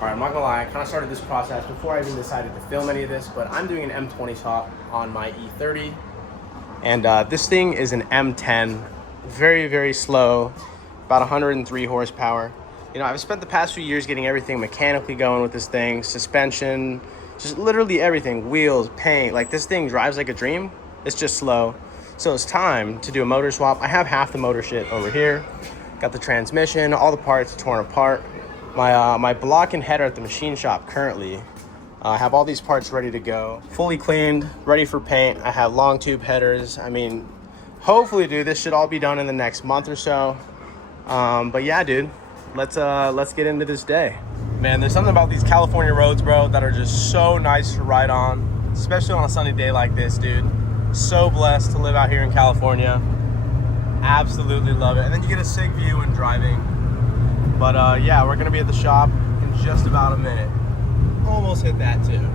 All right, I'm not gonna lie, I kind of started this process before I even decided to film any of this, but I'm doing an M20 swap on my E30. And this thing is an M10, very, very slow, about 103 horsepower. You know, I've spent the past few years getting everything mechanically going with this thing, suspension, just literally everything, wheels, paint. Like, this thing drives like a dream. It's just slow. So it's time to do a motor swap. I have half the motor shit over here. Got the transmission, all the parts torn apart. My block and header at the machine shop currently. I have all these parts ready to go, fully cleaned, ready for paint. I have long tube headers. I mean, hopefully, dude, this should all be done in the next month or so. But yeah, dude, let's get into this day. Man, there's something about these California roads, bro, that are just so nice to ride on, especially on a sunny day like this, dude. So blessed to live out here in California. Absolutely love it. And then you get a sick view when driving. But yeah, we're gonna be at the shop in just about a minute. Almost hit that too.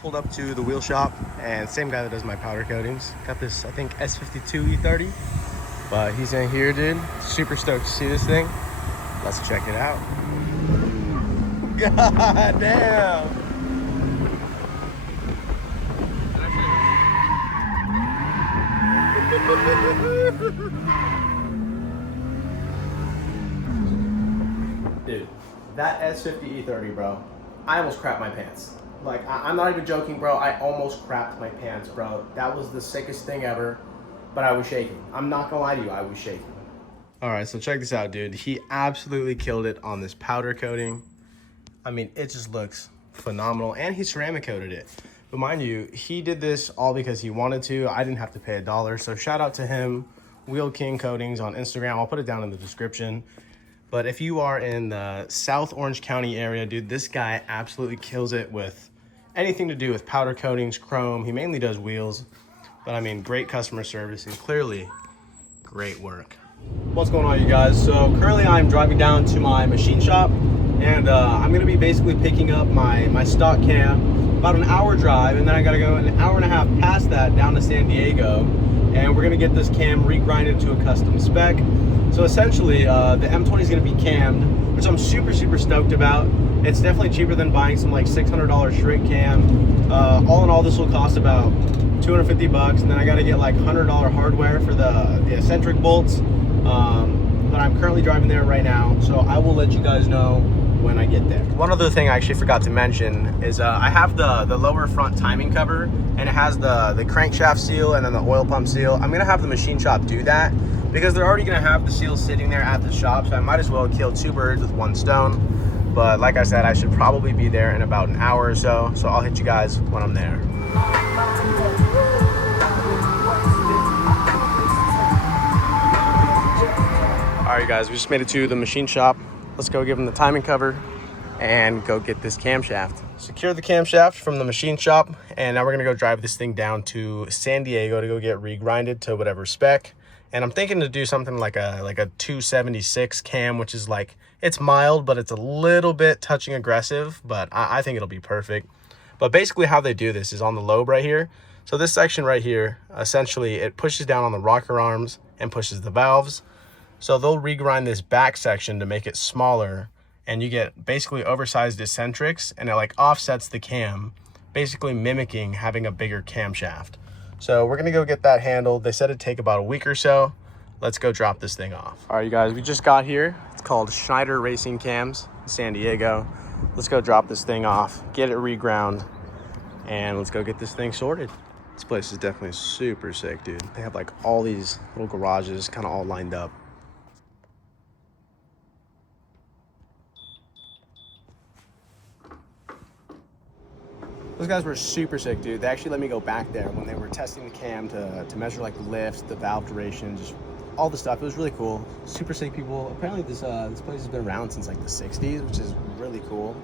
Pulled up to the wheel shop, and same guy that does my powder coatings. Got this, I think, S52 E30, but he's in here, dude. Super stoked to see this thing. Let's check it out. God damn. Dude, that S50 E30, bro, I almost crapped my pants. Like, I'm not even joking, bro. I almost crapped my pants, bro. That was the sickest thing ever, but I was shaking. I'm not gonna lie to you, I was shaking. All right, so check this out, dude. He absolutely killed it on this powder coating. I mean, it just looks phenomenal, and he ceramic coated it. But mind you, he did this all because he wanted to. I didn't have to pay $1, so shout out to him. Wheel King Coatings on Instagram. I'll put it down in the description. But if you are in the South Orange County area, dude, this guy absolutely kills it with anything to do with powder coatings, chrome. He mainly does wheels, but I mean, great customer service and clearly great work. What's going on, you guys? So currently I'm driving down to my machine shop, and I'm gonna be basically picking up my stock cam, about an hour drive, and then I gotta go an hour and a half past that down to San Diego, and we're gonna get this cam regrinded to a custom spec. So essentially, the M20 is gonna be cammed, which I'm super stoked about. It's definitely cheaper than buying some like $600 shrink cam. All in all, this will cost about 250 bucks, and then I gotta get like $100 hardware for the eccentric bolts. But I'm currently driving there right now, so I will let you guys know when I get there. One other thing I actually forgot to mention is I have the lower front timing cover, and it has the crankshaft seal and then the oil pump seal. I'm gonna have the machine shop do that because they're already gonna have the seal sitting there at the shop, so I might as well kill two birds with one stone. But like I said, I should probably be there in about an hour or so, so I'll hit you guys when I'm there. All right, guys, we just made it to the machine shop. Let's go give them the timing cover and go get this camshaft. Secure the camshaft from the machine shop, and now we're gonna go drive this thing down to San Diego to go get regrinded to whatever spec. And I'm thinking to do something like a 276 cam, which is like, it's mild, but it's a little bit touching aggressive, but I think it'll be perfect. But basically how they do this is on the lobe right here. So this section right here, essentially it pushes down on the rocker arms and pushes the valves. So they'll regrind this back section to make it smaller, and you get basically oversized eccentrics, and it like offsets the cam, basically mimicking having a bigger camshaft. So we're gonna go get that handled. They said it'd take about a week or so. Let's go drop this thing off. All right, you guys, we just got here. It's called Schneider Racing Cams in San Diego. Let's go drop this thing off, get it reground, and let's go get this thing sorted. This place is definitely super sick, dude. They have like all these little garages kind of all lined up. Those guys were super sick, dude. They actually let me go back there when they were testing the cam to measure like the lift, the valve duration, just all the stuff. It was really cool. Super sick people. Apparently this place has been around since like the 60s, which is really cool.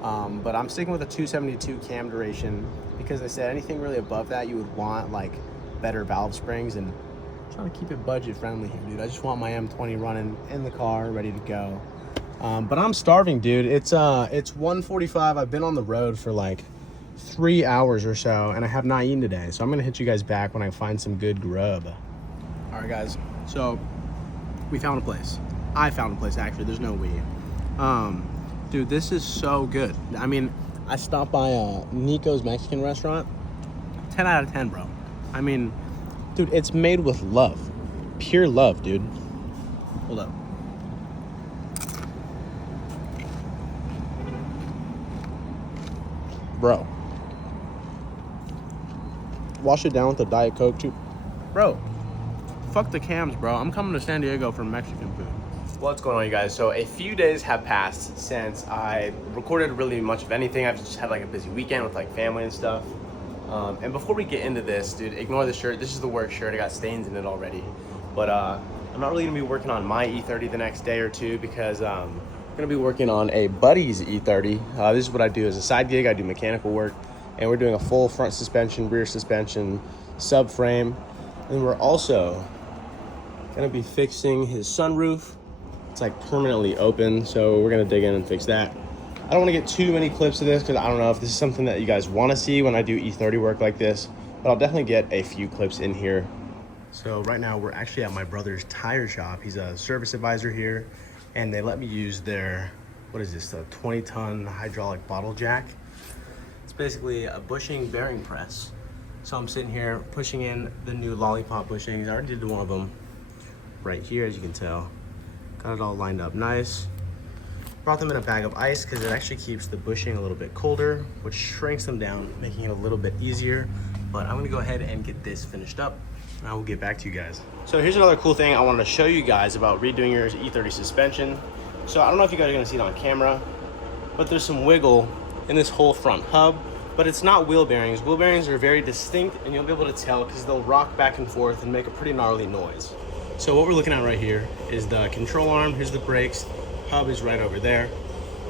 But I'm sticking with a 272 cam duration because they said anything really above that you would want like better valve springs, and Trying to keep it budget friendly here, dude. I just want my M20 running in the car, ready to go. But I'm starving, dude. It's 1:45. I've been on the road for like 3 hours or so, and I have not eaten today. So I'm gonna hit you guys back when I find some good grub. All right, guys. So we found a place. I found a place, actually. There's no we. Dude, this is so good. I mean, I stopped by Nico's Mexican restaurant. 10 out of 10, bro. I mean, dude, it's made with love. Pure love, dude. Hold up. Bro. Wash it down with a Diet Coke, too. Bro, fuck the cams, bro. I'm coming to San Diego for Mexican food. What's going on, you guys? So a few days have passed since I recorded really much of anything. I've just had like a busy weekend with like family and stuff. And before we get into this, dude, ignore the shirt. This is the work shirt. I got stains in it already. But I'm not really gonna be working on my E30 the next day or two because I'm gonna be working on a buddy's E30. This is what I do as a side gig. I do mechanical work, and we're doing a full front suspension, rear suspension, subframe. And we're also gonna be fixing his sunroof. It's like permanently open, so we're gonna dig in and fix that. I don't want to get too many clips of this because I don't know if this is something that you guys want to see when I do E30 work like this, but I'll definitely get a few clips in here. So right now we're actually at my brother's tire shop. He's a service advisor here, and they let me use their, what is this, a 20-ton hydraulic bottle jack. It's basically a bushing bearing press. So I'm sitting here pushing in the new lollipop bushings. I already did one of them right here, as you can tell. Got it all lined up nice. Brought them in a bag of ice because it actually keeps the bushing a little bit colder, which shrinks them down, making it a little bit easier. But I'm gonna go ahead and get this finished up, and I will get back to you guys. So here's another cool thing I wanted to show you guys about redoing your E30 suspension. So I don't know if you guys are gonna see it on camera, but there's some wiggle in this whole front hub, but it's not wheel bearings. Wheel bearings are very distinct, and you'll be able to tell because they'll rock back and forth and make a pretty gnarly noise. So what we're looking at right here is the control arm. Here's the brakes. Hub is right over there.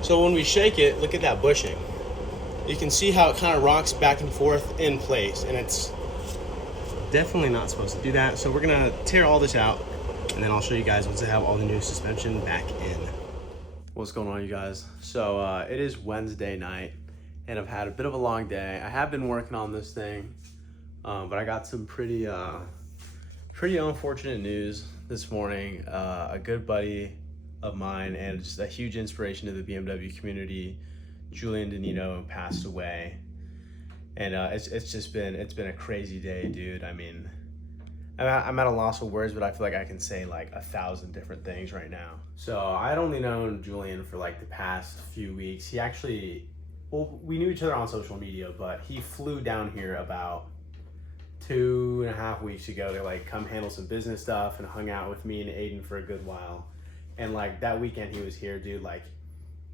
So when we shake it, look at that bushing. You can see how it kind of rocks back and forth in place, and it's definitely not supposed to do that. So we're gonna tear all this out, and then I'll show you guys once I have all the new suspension back in. What's going on, you guys? So it is Wednesday night, and I've had a bit of a long day. I have been working on this thing, but I got some pretty unfortunate news this morning. A good buddy of mine and just a huge inspiration to the BMW community, Julian Danito, passed away. And it's been a crazy day, dude. I mean, I'm at a loss of words, but I feel like I can say like 1,000 different things right now. So I'd only known Julian for like the past few weeks. He actually, well, we knew each other on social media, but he flew down here about 2.5 weeks ago to like come handle some business stuff and hung out with me and Aiden for a good while. And like that weekend he was here, dude, like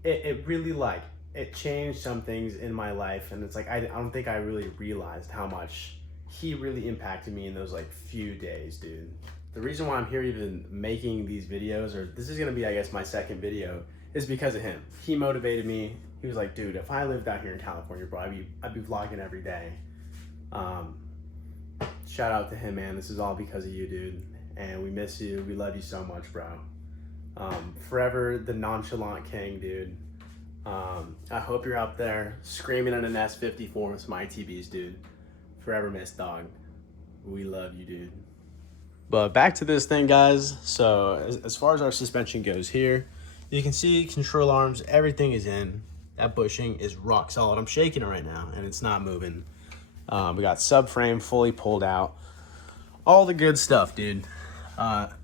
it really like it changed some things in my life. And it's like I don't think I really realized how much he really impacted me in those like few days, dude. The reason why I'm here even making these videos, or this is gonna be I guess my second video, is because of him. He motivated me. He was like, dude, if I lived out here in California, bro, I'd be vlogging every day. Shout out to him, man. This is all because of you, dude. And we miss you. We love you so much, bro. Forever the nonchalant king, dude. I hope you're out there screaming at an S54 with some ITBs, dude. Forever miss, dog. We love you, dude. But back to this thing, guys. So as far as our suspension goes here, you can see control arms, everything is in. That bushing is rock solid. I'm shaking it right now and it's not moving. We got subframe fully pulled out. All the good stuff, dude.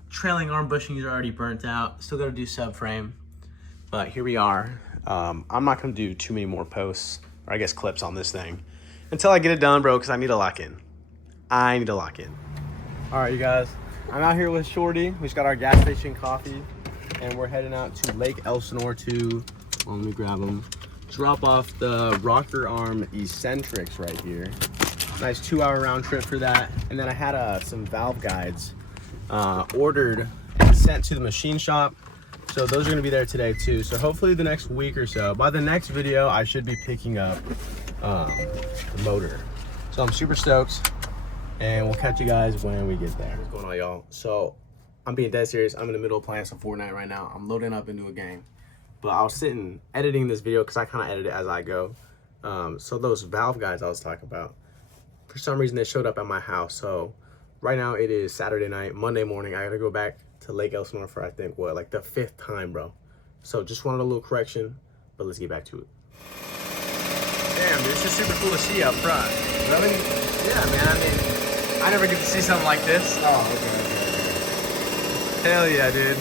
Trailing arm bushings are already burnt out. Still gotta do subframe. But here we are. I'm not gonna do too many more posts, or I guess clips on this thing, until I get it done, bro, because I need to lock in. I need to lock in. All right, you guys. I'm out here with Shorty. We just got our gas station coffee, and we're heading out to Lake Elsinore to, well, let me grab them, drop off the rocker arm eccentrics right here. Nice 2-hour round trip for that. And then I had some valve guides ordered and sent to the machine shop. So those are gonna be there today too. So hopefully the next week or so, by the next video, I should be picking up the motor. So I'm super stoked. and we'll catch you guys when we get there. What's going on, y'all? So I'm being dead serious. I'm in the middle of playing some Fortnite right now. I'm loading up into a game, but I was sitting editing this video because I kind of edit it as I go. So those Valve guys I was talking about, for some reason they showed up at my house. So right now it is Saturday night. Monday morning I gotta go back to Lake Elsinore for, I think, what, like the 5th time, bro. So just wanted a little correction, but let's get back to it. Damn, dude, it's just super cool to see up front. Really? Yeah, man, I mean, I never get to see something like this. Oh, okay. Hell yeah, dude.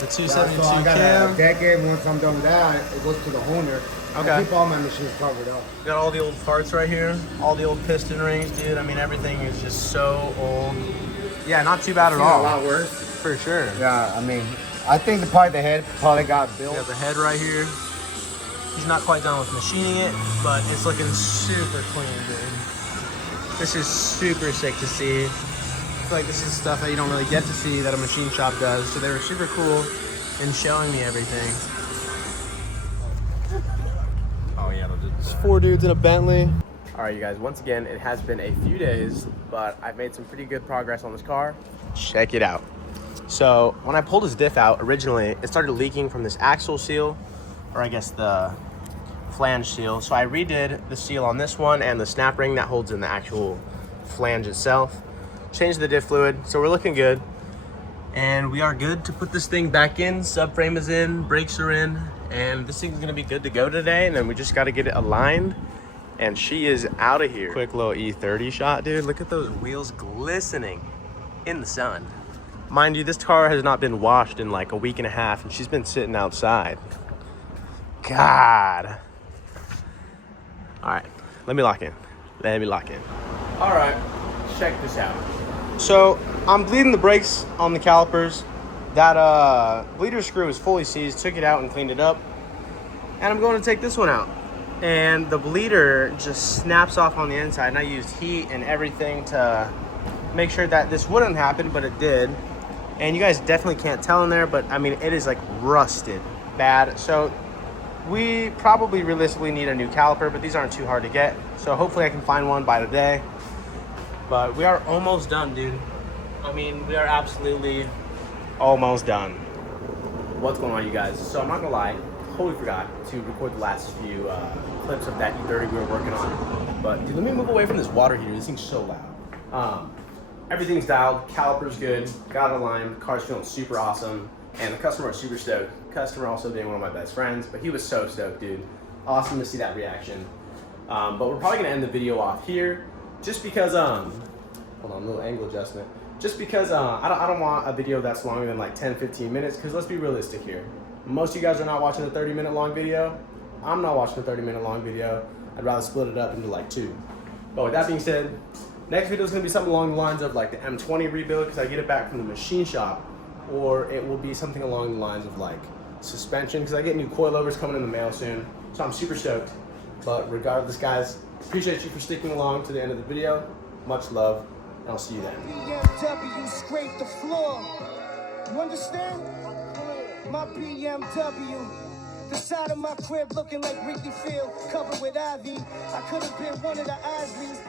The 272 So I got cam. a decade. Once I'm done with that, it goes to the owner. Okay. I keep all my machines covered up. Got all the old parts right here. All the old piston rings, dude. I mean, everything is just so old. Yeah, not too bad at Seen all. a lot worse. For sure. Yeah, I mean, I think the head probably got built. Got the head right here. He's not quite done with machining it, but it's looking super clean, dude. This is super sick to see. I feel like this is stuff that you don't really get to see that a machine shop does. So they were super cool in showing me everything. Oh yeah, It's 4 dudes in a Bentley. All right, you guys, once again, it has been a few days, but I've made some pretty good progress on this car. Check it out. So when I pulled this diff out, originally, it started leaking from this axle seal, or I guess the flange seal. So I redid the seal on this one and the snap ring that holds in the actual flange itself. Changed the diff fluid, so we're looking good. And we are good to put this thing back in. Subframe is in, brakes are in, and this thing's gonna be good to go today. And then we just gotta get it aligned, and she is out of here. Quick little E30 shot, dude. Look at those wheels glistening in the sun. Mind you, this car has not been washed in like a week and a half, and she's been sitting outside. God. All right, let me lock in. Let me lock in. All right, check this out. So I'm bleeding the brakes on the calipers. That bleeder screw is fully seized. Took it out and cleaned it up. And I'm going to take this one out. And the bleeder just snaps off on the inside. And I used heat and everything to make sure that this wouldn't happen, but it did. And you guys definitely can't tell in there, but I mean, it is like rusted bad. So we probably realistically need a new caliper, but these aren't too hard to get. So hopefully I can find one by today. But we are almost done, dude. I mean, we are absolutely almost done. What's going on, you guys? So I'm not gonna lie, totally forgot to record the last few clips of that E30 we were working on. But dude, let me move away from this water heater. This thing's so loud. Everything's dialed, caliper's good, got it aligned, car's feeling super awesome, and the customer is super stoked. Customer also being one of my best friends, but he was so stoked, dude. Awesome to see that reaction. But we're probably gonna end the video off here, just because, hold on, a little angle adjustment. Just because I don't want a video that's longer than like 10-15 minutes, because let's be realistic here. Most of you guys are not watching a 30-minute long video. I'm not watching a 30-minute long video. I'd rather split it up into like 2. But with that being said, next video is going to be something along the lines of like the M20 rebuild, because I get it back from the machine shop, or it will be something along the lines of like suspension, because I get new coilovers coming in the mail soon. So I'm super stoked. But regardless, guys, appreciate you for sticking along to the end of the video. Much love, and I'll see you then. BMW scrape the floor. You understand? My BMW. The side of my crib looking like Wrigley Field, covered with ivy. I could have been one of the Isleys.